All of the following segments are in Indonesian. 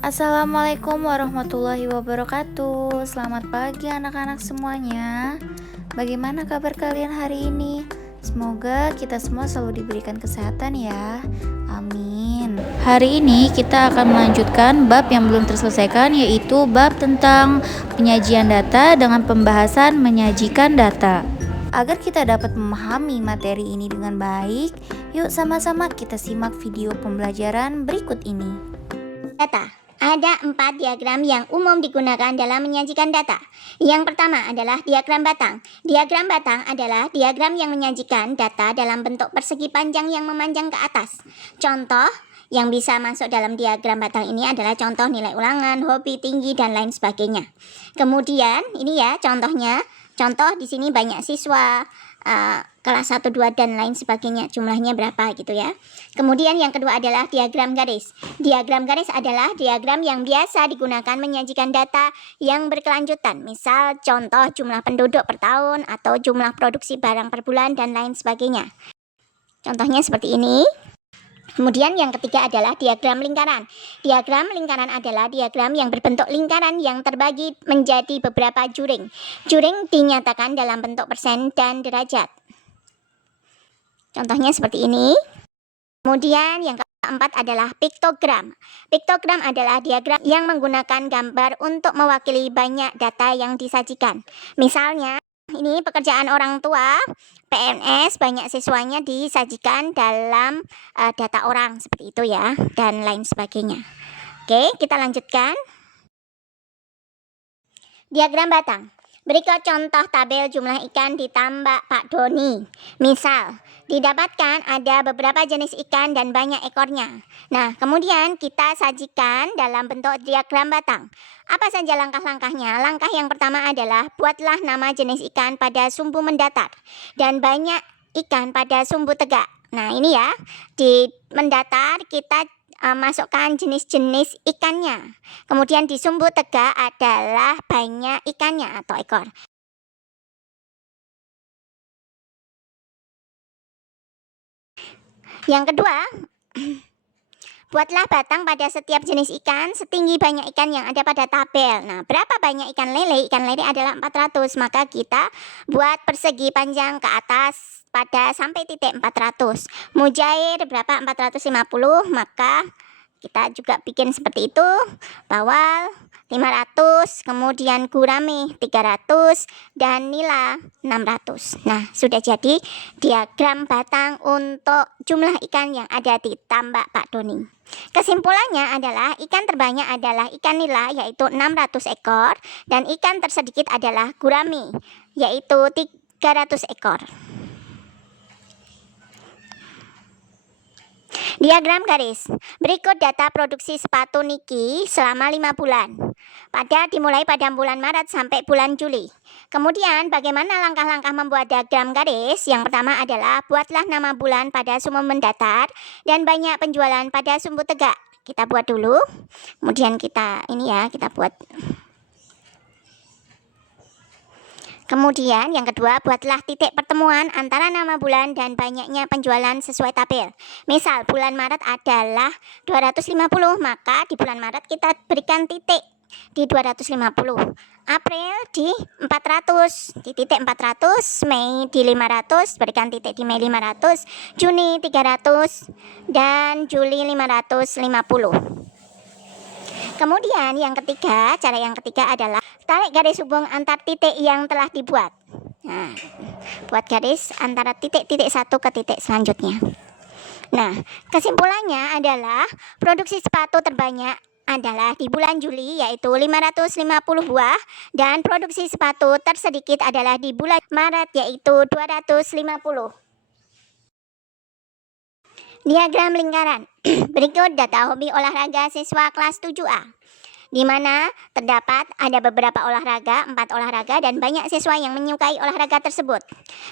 Assalamualaikum warahmatullahi wabarakatuh. Selamat pagi anak-anak semuanya. Bagaimana kabar kalian hari ini? Semoga kita semua selalu diberikan kesehatan ya. Amin. Hari ini kita akan melanjutkan bab yang belum terselesaikan, yaitu bab tentang penyajian data dengan pembahasan menyajikan data. Agar kita dapat memahami materi ini dengan baik, yuk sama-sama kita simak video pembelajaran berikut ini. Data. Ada 4 diagram yang umum digunakan dalam menyajikan data. Yang pertama adalah diagram batang. Diagram batang adalah diagram yang menyajikan data dalam bentuk persegi panjang yang memanjang ke atas. Contoh yang bisa masuk dalam diagram batang ini adalah contoh nilai ulangan, hobi tinggi, dan lain sebagainya. Kemudian ini ya contohnya. Contoh di sini banyak siswa kelas 1, 2, dan lain sebagainya, jumlahnya berapa gitu ya. Kemudian yang kedua adalah diagram garis. Diagram garis adalah diagram yang biasa digunakan menyajikan data yang berkelanjutan. Misal contoh jumlah penduduk per tahun atau jumlah produksi barang per bulan dan lain sebagainya. Contohnya seperti ini. Kemudian yang ketiga adalah diagram lingkaran. Diagram lingkaran adalah diagram yang berbentuk lingkaran yang terbagi menjadi beberapa juring. Juring dinyatakan dalam bentuk persen dan derajat. Contohnya seperti ini. Kemudian yang keempat adalah piktogram. Piktogram adalah diagram yang menggunakan gambar untuk mewakili banyak data yang disajikan. Misalnya, ini pekerjaan orang tua, PNS, banyak siswanya disajikan dalam data orang, seperti itu ya, dan lain sebagainya. Oke, kita lanjutkan. Diagram batang. Berikut contoh tabel jumlah ikan di tambak Pak Doni. Misal, didapatkan ada beberapa jenis ikan dan banyak ekornya. Nah, kemudian kita sajikan dalam bentuk diagram batang. Apa saja langkah-langkahnya? Langkah yang pertama adalah buatlah nama jenis ikan pada sumbu mendatar dan banyak ikan pada sumbu tegak. Nah, ini ya, di mendatar kita masukkan jenis-jenis ikannya. Kemudian di sumbu tegak adalah banyak ikannya atau ekor. Yang kedua, buatlah batang pada setiap jenis ikan setinggi banyak ikan yang ada pada tabel. Nah, berapa banyak ikan lele? Ikan lele adalah 400, maka kita buat persegi panjang ke atas pada sampai titik 400. Mujair berapa? 450, maka kita juga bikin seperti itu. Bawal 500, kemudian gurame 300, dan nila 600. Nah, sudah jadi diagram batang untuk jumlah ikan yang ada di tambak Pak Doni. Kesimpulannya adalah ikan terbanyak adalah ikan nila, yaitu 600 ekor, dan ikan tersedikit adalah gurame, yaitu 300 ekor. Diagram garis. Berikut data produksi sepatu Niki selama 5 bulan. Dimulai pada bulan Maret sampai bulan Juli. Kemudian bagaimana langkah-langkah membuat diagram garis? Yang pertama adalah buatlah nama bulan pada sumbu mendatar dan banyak penjualan pada sumbu tegak. Kita buat dulu. Kemudian kita buat. Kemudian yang kedua, buatlah titik pertemuan antara nama bulan dan banyaknya penjualan sesuai tabel. Misal bulan Maret adalah 250, maka di bulan Maret kita berikan titik di 250. April di 400, di titik 400, Mei di 500, berikan titik di Mei 500, Juni 300, dan Juli 550. Kemudian cara yang ketiga adalah tarik garis hubung antar titik yang telah dibuat. Nah, buat garis antara titik-titik satu ke titik selanjutnya. Nah, kesimpulannya adalah produksi sepatu terbanyak adalah di bulan Juli, yaitu 550 buah, dan produksi sepatu tersedikit adalah di bulan Maret, yaitu 250. Diagram lingkaran. Berikut data hobi olahraga siswa kelas 7A, di mana terdapat ada beberapa olahraga, 4 olahraga, dan banyak siswa yang menyukai olahraga tersebut.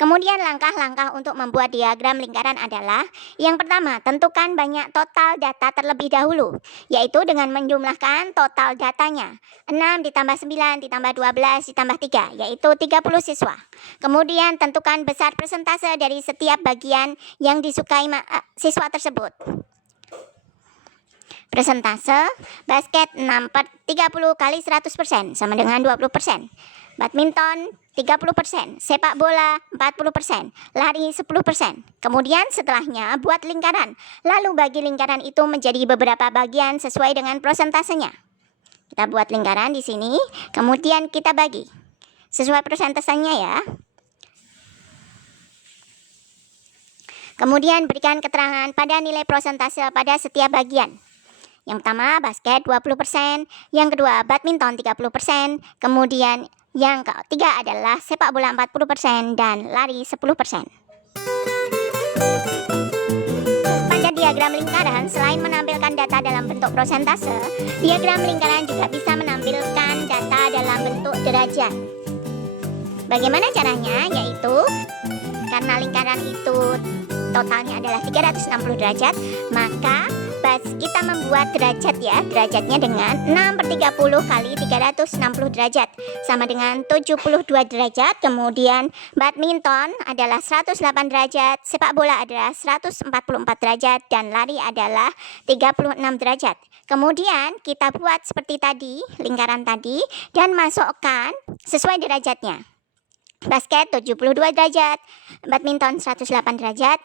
Kemudian langkah-langkah untuk membuat diagram lingkaran adalah, yang pertama, tentukan banyak total data terlebih dahulu, yaitu dengan menjumlahkan total datanya. 6 ditambah 9 ditambah 12 ditambah 3, yaitu 30 siswa. Kemudian tentukan besar persentase dari setiap bagian yang disukai siswa tersebut. Persentase basket 6/30 kali 100% sama dengan 20%. Badminton 30%, sepak bola 40%, lari 10%. Kemudian setelahnya buat lingkaran. Lalu bagi lingkaran itu menjadi beberapa bagian sesuai dengan persentasenya. Kita buat lingkaran di sini, kemudian kita bagi sesuai persentasenya ya. Kemudian berikan keterangan pada nilai persentase pada setiap bagian. Yang pertama basket 20%, yang kedua badminton 30%, kemudian yang ketiga adalah sepak bola 40% dan lari 10%. Pada diagram lingkaran, selain menampilkan data dalam bentuk persentase, diagram lingkaran juga bisa menampilkan data dalam bentuk derajat. Bagaimana caranya? Yaitu karena lingkaran itu totalnya adalah 360 derajat, maka kita membuat derajat ya, derajatnya dengan 6/30 kali 360 derajat sama dengan 72 derajat. Kemudian badminton adalah 108 derajat, sepak bola adalah 144 derajat, dan lari adalah 36 derajat. Kemudian kita buat seperti tadi, lingkaran tadi, dan masukkan sesuai derajatnya. Basket 72 derajat, badminton 108 derajat,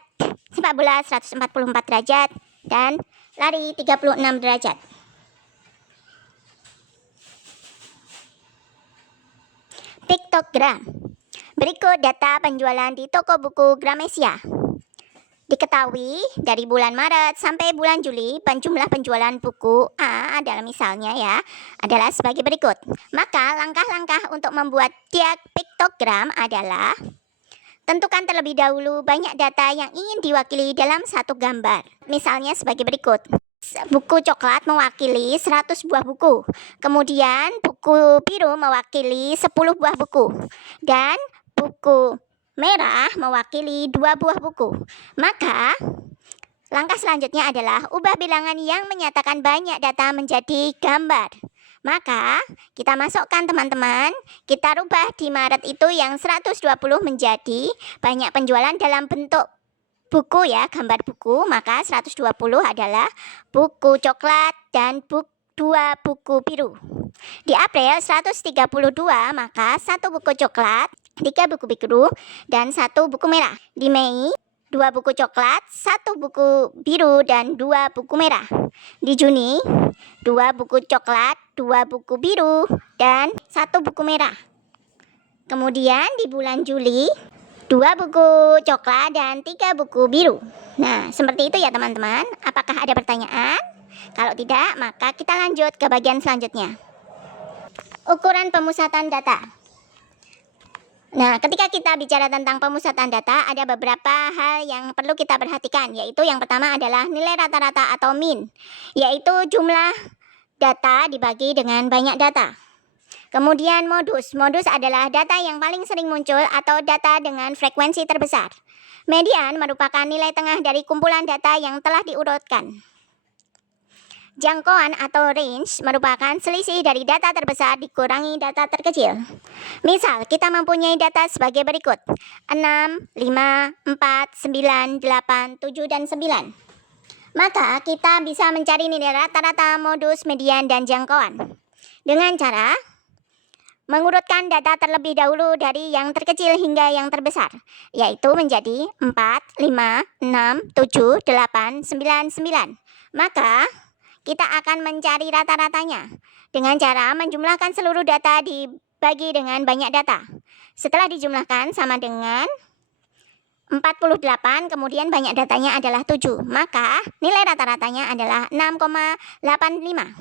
sepak bola 144 derajat, dan lari 36 derajat. Piktogram. Berikut data penjualan di toko buku Gramesia. Diketahui dari bulan Maret sampai bulan Juli, jumlah penjualan buku A adalah misalnya ya, adalah sebagai berikut. Maka langkah-langkah untuk membuat piktogram adalah: tentukan terlebih dahulu banyak data yang ingin diwakili dalam satu gambar. Misalnya sebagai berikut. Buku coklat mewakili 100 buah buku. Kemudian buku biru mewakili 10 buah buku. Dan buku merah mewakili 2 buah buku. Maka langkah selanjutnya adalah ubah bilangan yang menyatakan banyak data menjadi gambar. Maka kita masukkan teman-teman, kita rubah di Maret itu yang 120 menjadi banyak penjualan dalam bentuk buku ya, gambar buku. Maka 120 adalah buku coklat dan 2 buku biru. Di April 132, maka 1 buku coklat, 3 buku biru, dan 1 buku merah. Di Mei 2 buku coklat, 1 buku biru, dan 2 buku merah. Di Juni 2 buku coklat, 2 buku biru, dan 1 buku merah. Kemudian di bulan Juli 2 buku coklat dan 3 buku biru. Nah, seperti itu ya teman-teman. Apakah ada pertanyaan? Kalau tidak, maka kita lanjut ke bagian selanjutnya. Ukuran pemusatan data. Nah, ketika kita bicara tentang pemusatan data, ada beberapa hal yang perlu kita perhatikan, yaitu yang pertama adalah nilai rata-rata atau min, yaitu jumlah data dibagi dengan banyak data. Kemudian modus. Modus adalah data yang paling sering muncul atau data dengan frekuensi terbesar. Median merupakan nilai tengah dari kumpulan data yang telah diurutkan. Jangkauan atau range merupakan selisih dari data terbesar dikurangi data terkecil. Misal, kita mempunyai data sebagai berikut: 6, 5, 4, 9, 8, 7, dan 9. Maka kita bisa mencari nilai rata-rata, modus, median, dan jangkauan dengan cara mengurutkan data terlebih dahulu dari yang terkecil hingga yang terbesar, yaitu menjadi 4, 5, 6, 7, 8, 9, 9. Maka kita akan mencari rata-ratanya dengan cara menjumlahkan seluruh data dibagi dengan banyak data. Setelah dijumlahkan sama dengan 48, kemudian banyak datanya adalah 7. Maka nilai rata-ratanya adalah 6,85.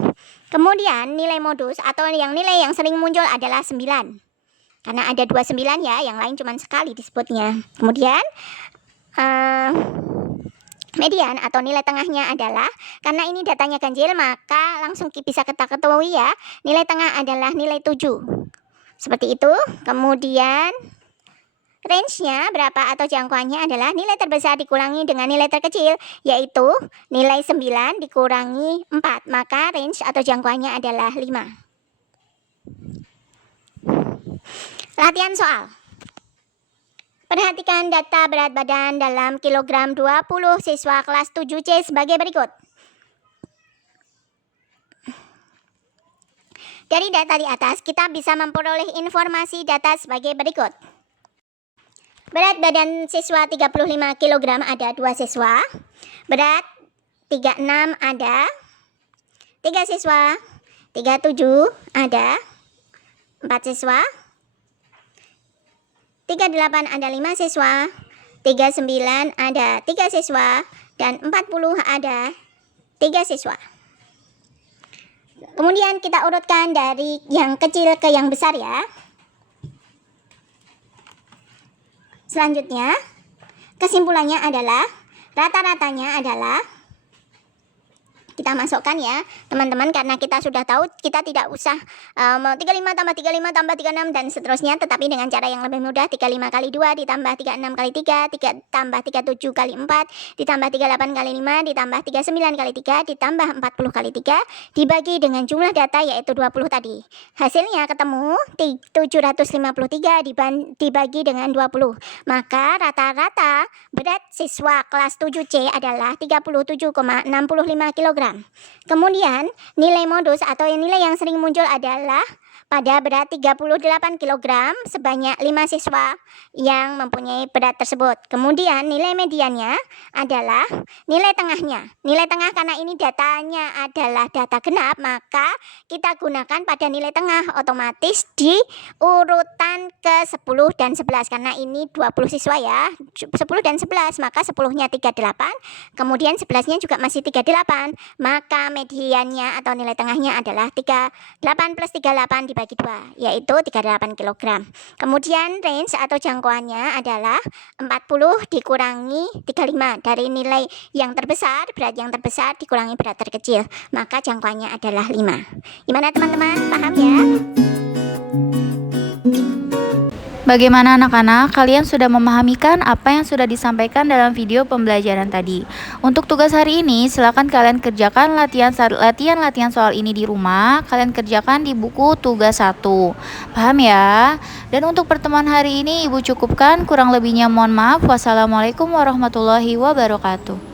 Kemudian nilai modus atau nilai yang sering muncul adalah 9. Karena ada 29 ya, yang lain cuma sekali disebutnya. Kemudian median atau nilai tengahnya adalah, karena ini datanya ganjil, maka langsung bisa kita ketahui ya, nilai tengah adalah nilai 7. Seperti itu. Kemudian range-nya berapa atau jangkauannya adalah nilai terbesar dikurangi dengan nilai terkecil, yaitu nilai 9 dikurangi 4. Maka range atau jangkauannya adalah 5. Latihan soal. Perhatikan data berat badan dalam kilogram 20 siswa kelas 7C sebagai berikut. Dari data di atas, kita bisa memperoleh informasi data sebagai berikut. Berat badan siswa 35 kg ada 2 siswa. Berat 36 ada 3 siswa. 37 ada 4 siswa. 38 ada 5 siswa. 39 ada 3 siswa. Dan 40 ada 3 siswa. Kemudian kita urutkan dari yang kecil ke yang besar ya. Selanjutnya, kesimpulannya adalah rata-ratanya adalah kita masukkan ya teman-teman, karena kita sudah tahu kita tidak usah 35 tambah 35 tambah 36 dan seterusnya, tetapi dengan cara yang lebih mudah. 35 kali 2 ditambah 36 kali 3 tambah 37 kali 4 ditambah 38 kali 5 ditambah 39 kali 3 ditambah 40 kali 3 dibagi dengan jumlah data yaitu 20 tadi. Hasilnya ketemu 753 dibagi dengan 20. Maka rata-rata berat siswa kelas 7C adalah 37,65 kg. Kemudian nilai modus atau nilai yang sering muncul adalah pada berat 38 kg sebanyak 5 siswa yang mempunyai berat tersebut. Kemudian nilai mediannya adalah nilai tengahnya. Nilai tengah karena ini datanya adalah data genap, maka kita gunakan pada nilai tengah otomatis di urutan ke 10 dan 11 karena ini 20 siswa ya. 10 dan 11, maka 10-nya 38, kemudian 11-nya juga masih 38. Maka mediannya atau nilai tengahnya adalah 38 plus 38 dibagi 2, yaitu 38 kg. Kemudian range atau jangkauannya adalah 40 dikurangi 35. Dari nilai yang terbesar, berat yang terbesar dikurangi berat terkecil, maka jangkauannya adalah 5. Gimana teman-teman? Paham ya? Bagaimana anak-anak? Kalian sudah memahamikan apa yang sudah disampaikan dalam video pembelajaran tadi? Untuk tugas hari ini, silakan kalian kerjakan latihan soal ini di rumah. Kalian kerjakan di buku tugas 1. Paham ya? Dan untuk pertemuan hari ini Ibu cukupkan, kurang lebihnya mohon maaf. Wassalamualaikum warahmatullahi wabarakatuh.